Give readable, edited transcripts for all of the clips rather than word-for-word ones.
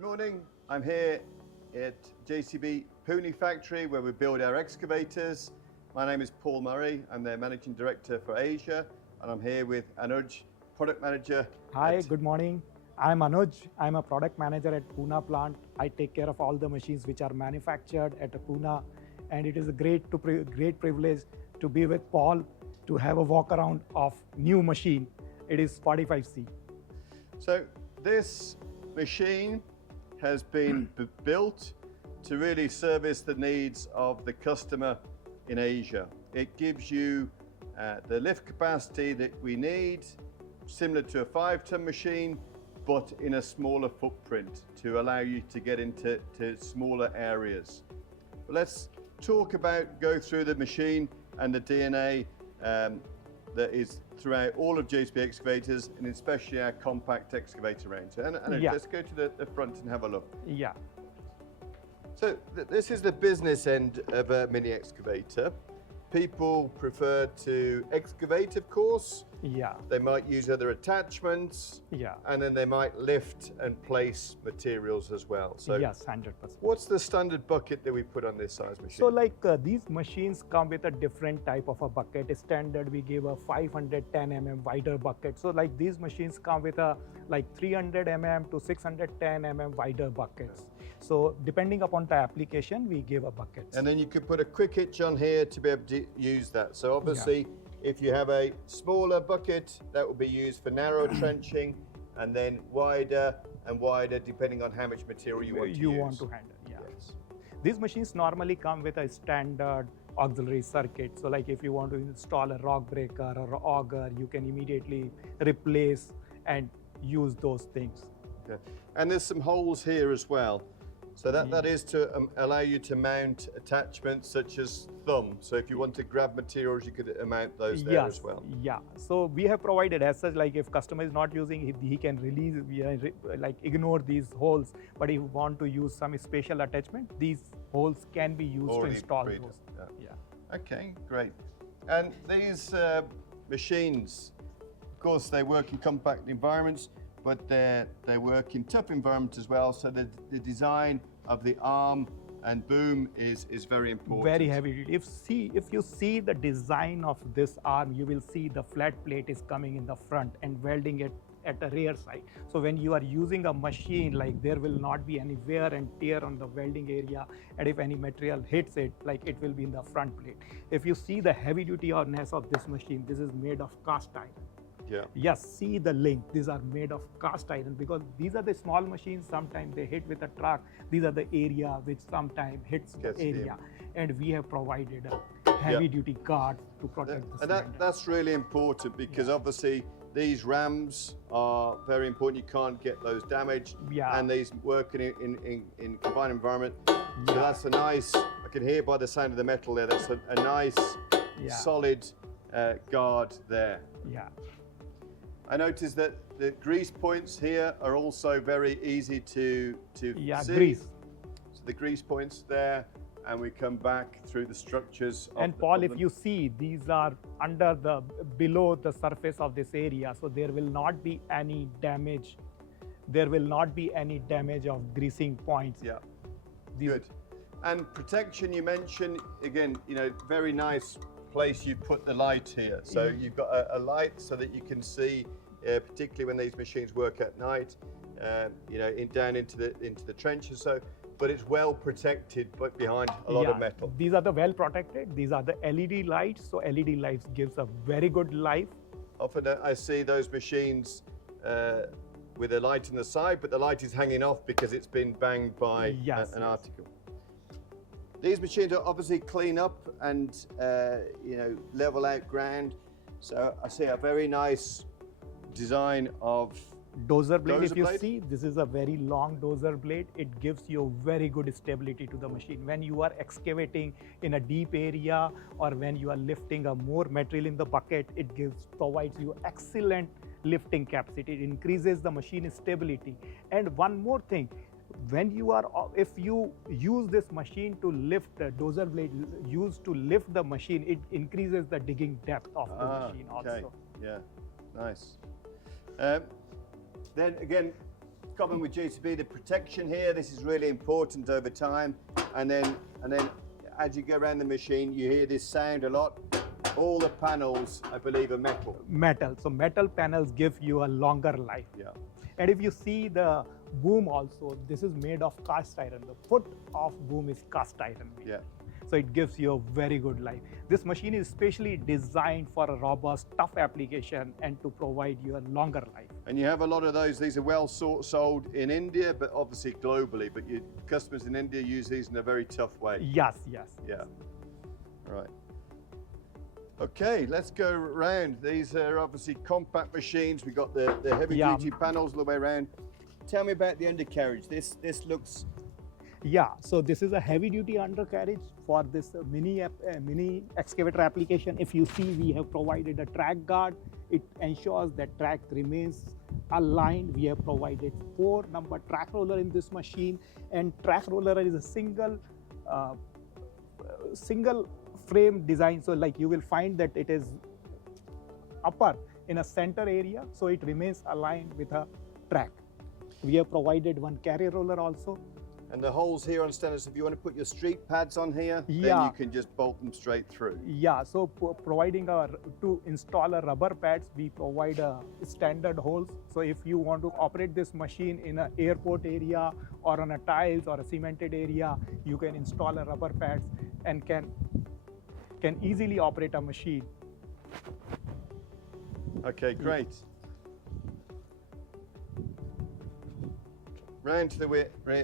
Good morning. I'm here at JCB Pune factory where we build our excavators. My name is Paul Murray. I'm their Managing Director for Asia, and I'm here with Anuj, Product Manager. Hi, good morning. I'm Anuj. I'm a Product Manager at Pune plant. I take care of all the machines which are manufactured at Pune, and it is a great privilege to be with Paul to have a walk around of new machine. It is 45C. So this machine has been built to really service the needs of the customer in Asia. It gives you the lift capacity that we need, similar to a 5-ton machine, but in a smaller footprint to allow you to get into smaller areas. But let's go through the machine and the DNA that is throughout all of JCB excavators, and especially our compact excavator range. And Yeah. Let's go to the front and have a look. Yeah. So this is the business end of a mini excavator. People prefer to excavate, of course. Yeah. They might use other attachments. Yeah. And then they might lift and place materials as well. So yes, 100%. what's the standard bucket that we put on this size machine? So like these machines come with a different type of a bucket. Standard, we give a 510 mm wider bucket. So like these machines come with a like 300 mm to 610 mm wider buckets. So depending upon the application, we give a bucket. And then you could put a quick hitch on here to be able to use that. So obviously, if you have a smaller bucket, that will be used for narrow trenching, and then wider and wider depending on how much material you want to use. Handle. Yeah. Yes. These machines normally come with a standard auxiliary circuit. So like if you want to install a rock breaker or an auger, you can immediately replace and use those things. Okay. And there's some holes here as well. So that is to allow you to mount attachments such as thumb. So if you want to grab materials, you could mount those there as well. Yeah. So we have provided as such, like if customer is not using, he can release, like ignore these holes. But if you want to use some special attachment, these holes can be used to install those. Yeah. Okay, great. And these machines, of course, they work in compact environments, but they work in tough environments as well. So the design of the arm and boom is very important. Very heavy duty. If you see the design of this arm, you will see the flat plate is coming in the front and welding it at the rear side. So when you are using a machine, like there will not be any wear and tear on the welding area, and if any material hits it, like it will be in the front plate. If you see the heavy duty-ness of this machine, this is made of cast iron. Yeah. Yes, see the link. These are made of cast iron because these are the small machines. Sometimes they hit with a truck. These are the area which sometimes hits the area. And we have provided a heavy duty guard to protect the cylinder. And that's really important because obviously these rams are very important. You can't get those damaged. Yeah. And these work in confined environment. So that's a nice, I can hear by the sound of the metal there, that's a nice solid guard there. Yeah. I noticed that the grease points here are also very easy to see. Grease. So the grease points there, and we come back through the structures. And Paul, if you see, these are below the surface of this area, so there will not be any damage. There will not be any damage of greasing points. Yeah, good. And protection, you mentioned, again, very nice place you put the light here. So you've got a light so that you can see, particularly when these machines work at night, down into the trenches. So, but it's well protected, but behind a lot of metal. These are the well protected. These are the LED lights. So LED lights gives a very good life. Often I see those machines with a light on the side, but the light is hanging off because it's been banged by an article. These machines are obviously clean up and level out ground. So I see a very nice design of dozer blade. If you see, this is a very long dozer blade. It gives you very good stability to the machine. When you are excavating in a deep area or when you are lifting a more material in the bucket, it provides you excellent lifting capacity. It increases the machine stability. And one more thing, if you use this machine to lift the dozer blade used to lift the machine, it increases the digging depth of the machine also. Yeah, nice. Then again, common with JCB, the protection here. This is really important over time. And then as you go around the machine, you hear this sound a lot. All the panels, I believe, are metal. Metal. So metal panels give you a longer life. Yeah. And if you see the boom also, this is made of cast iron. The foot of boom is cast iron. Yeah. So it gives you a very good life. This machine is specially designed for a robust, tough application and to provide you a longer life. And you have a lot of those. These are well sold in India, but obviously globally. But your customers in India use these in a very tough way. Yes, yes. Yeah. Right. Okay, let's go around. These are obviously compact machines. We've got the heavy-duty panels all the way around. Tell me about the undercarriage. This looks... Yeah, so this is a heavy-duty undercarriage for this mini excavator application. If you see, we have provided a track guard. It ensures that track remains aligned. We have provided 4-number track roller in this machine, and track roller is a single frame design. So like you will find that it is upper in a center area, so it remains aligned with a track. We have provided 1 carrier roller also. And the holes here on standards, if you want to put your street pads on here, then you can just bolt them straight through. Yeah, so providing to install a rubber pads, we provide standard holes. So if you want to operate this machine in an airport area or on a tiles or a cemented area, you can install a rubber pads and can easily operate a machine. Okay, great. Round to the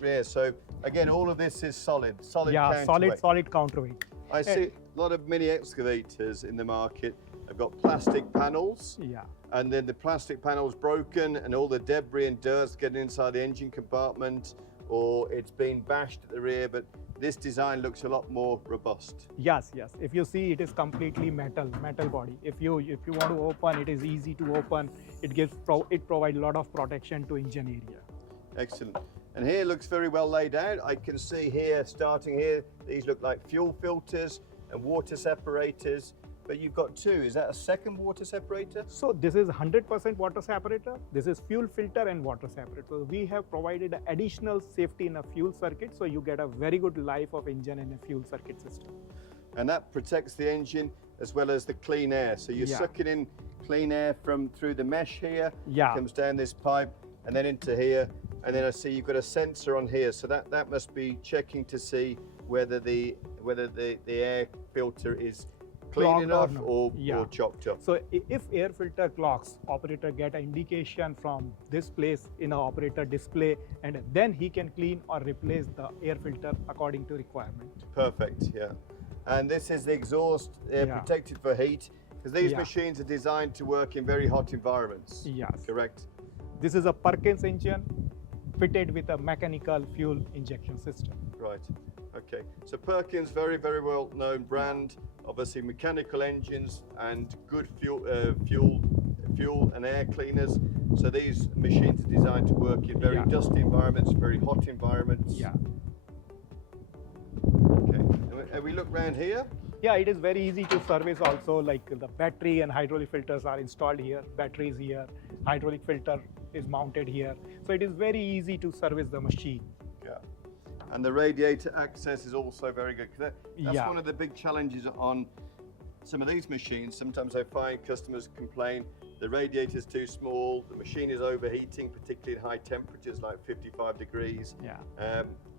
rear. So again, all of this is solid counterweight. solid counterweight. I see a lot of mini excavators in the market. I've got plastic panels. Yeah. And then the plastic panel's broken and all the debris and dirt's getting inside the engine compartment, or it's been bashed at the rear, but this design looks a lot more robust. Yes, yes. If you see, it is completely metal body. If you want to open, it is easy to open. It provides a lot of protection to engine area. Excellent. And here looks very well laid out. I can see here, starting here, these look like fuel filters and water separators, but you've got 2. Is that a second water separator? So this is 100% water separator. This is fuel filter and water separator. So we have provided additional safety in a fuel circuit, so you get a very good life of engine in a fuel circuit system. And that protects the engine as well as the clean air. So you're sucking in clean air through the mesh here, comes down this pipe and then into here. And then I see you've got a sensor on here, so that must be checking to see whether the air filter is clean enough or chopped up. So if air filter clogs, operator get an indication from this place in an operator display, and then he can clean or replace the air filter according to requirement. Perfect, yeah. And this is the exhaust protected for heat, because these machines are designed to work in very hot environments. Yes. Correct. This is a Perkins engine fitted with a mechanical fuel injection system. Right. Okay. So Perkins, very, very well known brand. Obviously, mechanical engines and good fuel and air cleaners. So these machines are designed to work in very dusty environments, very hot environments. Yeah. Okay. And we look around here. Yeah, it is very easy to service also, like the battery and hydraulic filters are installed here, battery is here, hydraulic filter is mounted here. So it is very easy to service the machine. Yeah. And the radiator access is also very good. That's one of the big challenges on some of these machines. Sometimes I find customers complain the radiator is too small, the machine is overheating, particularly in high temperatures like 55 degrees,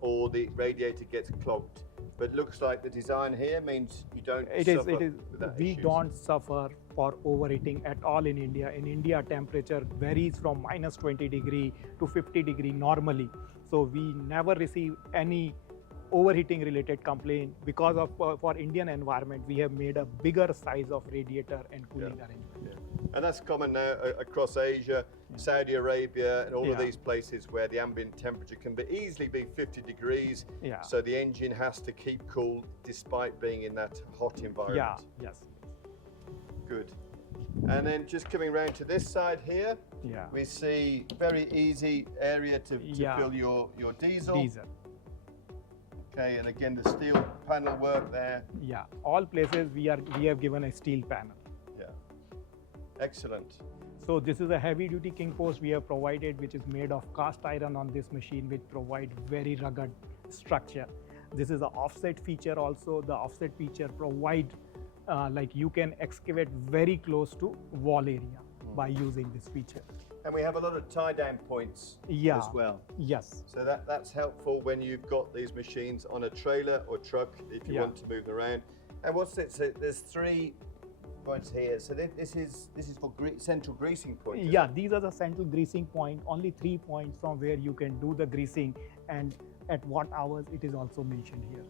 or the radiator gets clogged. But it looks like the design here means you don't suffer with that We issues. don't suffer for overheating at all in India. In India, temperature varies from -20 degree to 50 degree normally. So we never receive any overheating related complaint because of for Indian environment. We have made a bigger size of radiator and cooling arrangement. Yeah. And that's common now across Asia, Saudi Arabia, and all of these places where the ambient temperature can easily be 50 degrees. Yeah. So the engine has to keep cool despite being in that hot environment. Yeah. Yes. Good. And then just coming around to this side here, we see very easy area to fill your diesel. Okay, and again the steel panel work there. Yeah, all places we have given a steel panel. Yeah, excellent. So this is a heavy duty king post we have provided, which is made of cast iron on this machine, which provide very rugged structure. This is an offset feature also. The offset feature provide like you can excavate very close to wall area by using this feature. And we have a lot of tie down points as well. Yes. So that's helpful when you've got these machines on a trailer or truck if you want to move them around. And what's it? So there's 3 points here. So this is for central greasing point. Yeah, these are the central greasing point. Only 3 points from where you can do the greasing, and at what hours it is also mentioned here.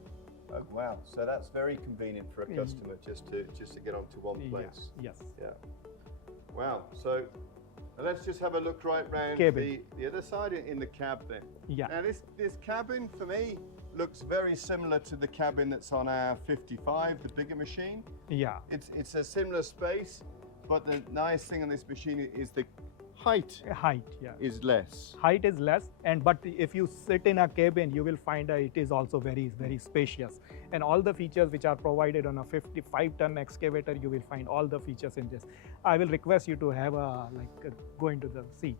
Oh wow! So that's very convenient for a customer just to get onto one place. Yes. Yeah. Wow. So let's just have a look right round the other side in the cab then. Yeah. Now this cabin for me looks very similar to the cabin that's on our 55, the bigger machine. Yeah. It's a similar space, but the nice thing on this machine is the height. Is less. Height is less, but if you sit in a cabin, you will find that it is also very spacious. And all the features which are provided on a 55-ton excavator, you will find all the features in this. I will request you to have go into the seat.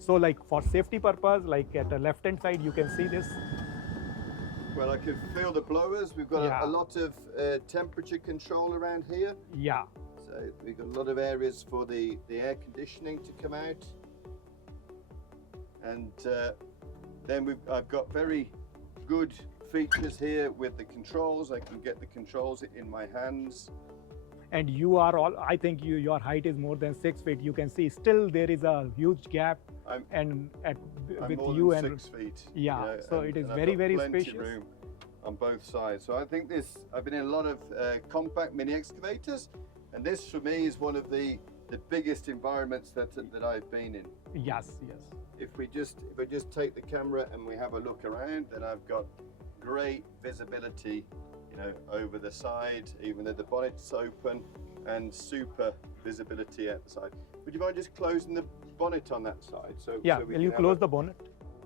So like for safety purpose, like at the left-hand side, you can see this. Well, I can feel the blowers. We've got a lot of temperature control around here. Yeah. So we've got a lot of areas for the air conditioning to come out. And then I've got very good features here with the controls. I can get the controls in my hands. And you are I think your height is more than 6 feet. You can see still there is a huge gap. I'm with more you than and 6 feet. Yeah, you know, so it is and very, I've got very plenty spacious. Room on both sides. So I think I've been in a lot of compact mini excavators, and this for me is one of the biggest environments that I've been in. Yes. If we just take the camera and we have a look around, then I've got great visibility, you know, over the side, even though the bonnet's open, and super visibility at the side. Would you mind just closing the bonnet on that side? Yeah, will you close the bonnet?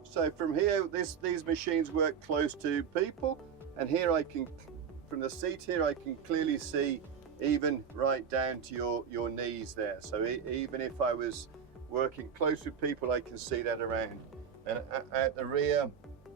So from here, these machines work close to people, and here from the seat here, I can clearly see even right down to your knees there. So even if I was working close with people, I can see that around. And at the rear,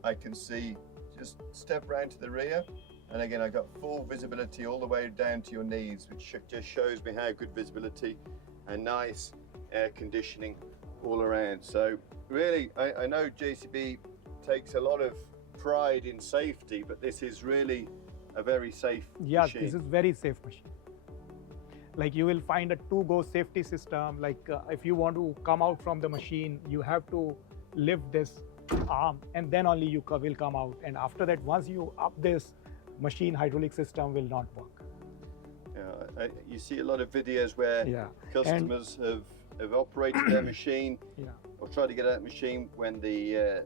I can see, just step round to the rear, and again, I got full visibility all the way down to your knees, which just shows me how good visibility and nice air conditioning all around. So really, I know JCB takes a lot of pride in safety, but this is really a very safe machine. This is very safe machine. Like you will find a 2-go safety system. Like if you want to come out from the machine, you have to lift this arm and then only you will come out. And after that, once you up this, machine hydraulic system will not work. Yeah, you see a lot of videos where customers have operated their machine or tried to get out of the machine when the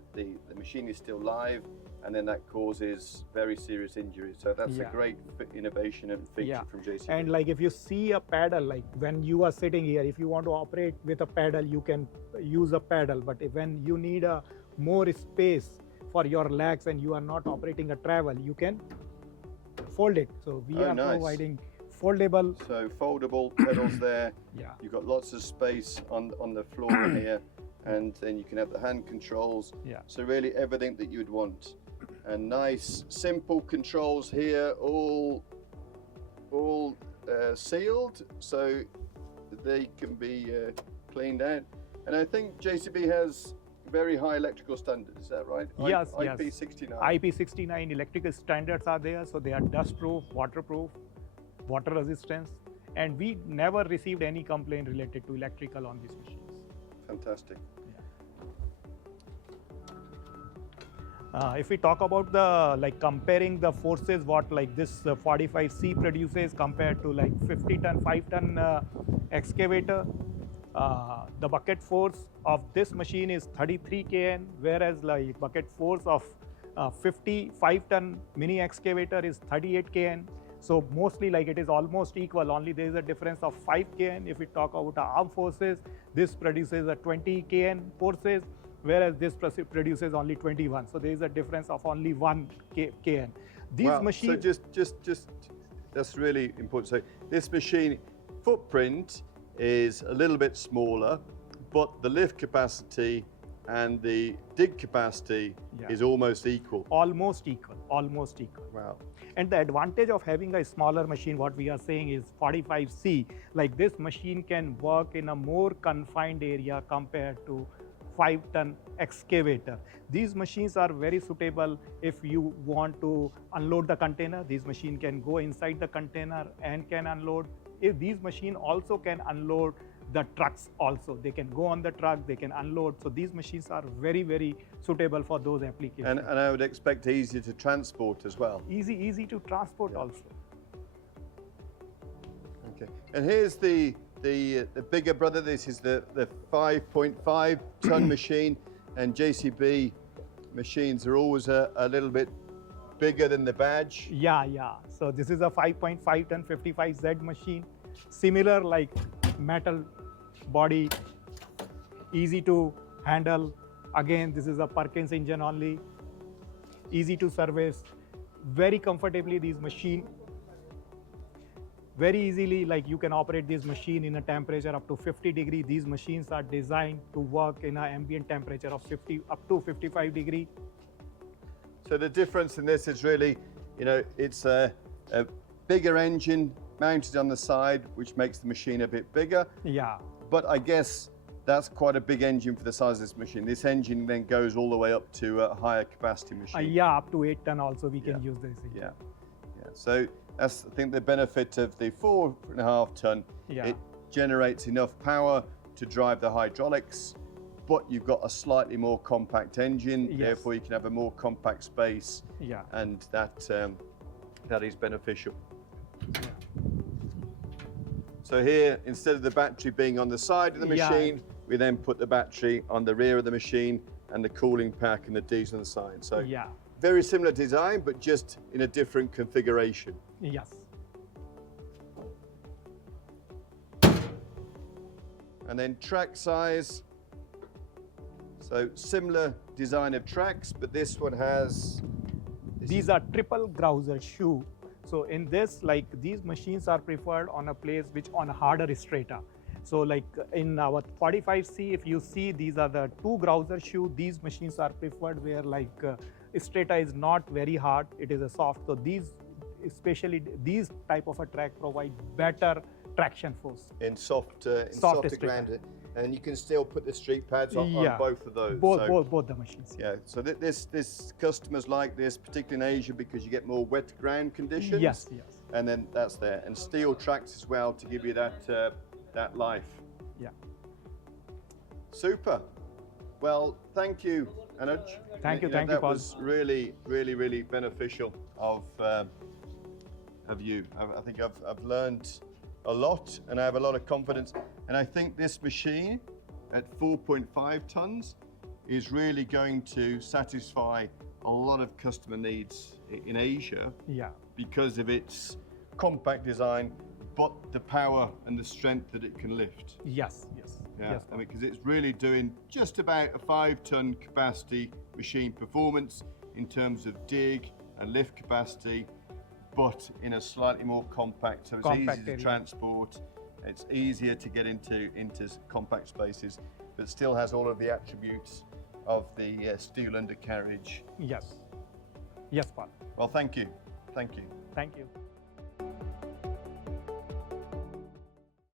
machine is still live, and then that causes very serious injuries. So that's a great innovation and feature from JCB. And like if you see a paddle, like when you are sitting here, if you want to operate with a paddle, you can use a paddle. But when you need a more space for your legs and you are not operating a travel, you can fold it. So we are providing foldable. So foldable pedals there. You've got lots of space on the floor here, and then you can have the hand controls. So really everything that you'd want. And nice simple controls here, all sealed, so they can be cleaned out. And I think JCB has very high electrical standards, is that right? Yes, IP69. IP69 electrical standards are there, so they are dust proof, waterproof, water resistance, and we never received any complaint related to electrical on these machines. Fantastic. If we talk about the comparing the forces, what like this 45C produces compared to like 50-ton, 5-ton excavator, the bucket force of this machine is 33 kN, whereas like bucket force of 55-ton mini excavator is 38 kN. So mostly like it is almost equal, only there is a difference of 5 kN. If we talk about arm forces, this produces a 20 kN forces, whereas this produces only 21. So there is a difference of only 1 kN. These machines. So just that's really important. So this machine footprint is a little bit smaller, but the lift capacity and the dig capacity is almost equal. Almost equal, almost equal. Wow. And the advantage of having a smaller machine, what we are saying is 45C, like this machine can work in a more confined area compared to 5-ton excavator. These machines are very suitable if you want to unload the container. This machine can go inside the container and can unload. If these machines also can unload the trucks also. They can go on the truck, they can unload. So these machines are very, very suitable for those applications. And I would expect easier to transport as well. Easy to transport also. Okay. And here's the bigger brother. This is the 5.5 ton machine, and JCB machines are always a little bit bigger than the badge. Yeah. So this is a 5.5 ton 55Z machine. Similar like metal body, easy to handle. Again, this is a Perkins engine only. Easy to service. Very comfortably these machine. Very easily, like you can operate this machine in a temperature up to 50 degrees. These machines are designed to work in an ambient temperature of 50 up to 55 degrees. So the difference in this is really, it's a bigger engine mounted on the side, which makes the machine a bit bigger. Yeah. But I guess that's quite a big engine for the size of this machine. This engine then goes all the way up to a higher capacity machine. Yeah, up to 8 ton also we can use this engine. Yeah. So that's, I think, the benefit of the 4.5 ton. Yeah. It generates enough power to drive the hydraulics, but you've got a slightly more compact engine, therefore you can have a more compact space, and that is beneficial. So here, instead of the battery being on the side of the machine, we then put the battery on the rear of the machine and the cooling pack and the diesel on the side. So very similar design, but just in a different configuration. Yes. And then track size. So similar design of tracks, but this one has... These are triple grouser shoe. So in this, like these machines are preferred on a place which on a harder strata. So like in our 45C, if you see, these are the 2 grouser shoe. These machines are preferred where like strata is not very hard, it is a soft. So these, especially these type of a track provide better traction force. In softer ground. And you can still put the street pads on both of those. Both the machines. Yeah, so this customers like this, particularly in Asia, because you get more wet ground conditions. Yes. And then that's there. And steel tracks as well to give you that life. Yeah. Super. Well, thank you, Anuj. Thank you, Paul. That was really, really, really beneficial of you. I think I've learned a lot, and I have a lot of confidence. And I think this machine at 4.5 tons is really going to satisfy a lot of customer needs in Asia. Because of its compact design, but the power and the strength that it can lift. Yes. I mean, because it's really doing just about a 5-ton capacity machine performance in terms of dig and lift capacity, but in a slightly more compact, so it's easy to transport, it's easier to get into compact spaces, but still has all of the attributes of the steel undercarriage. Yes, Paul. Well, thank you. Thank you.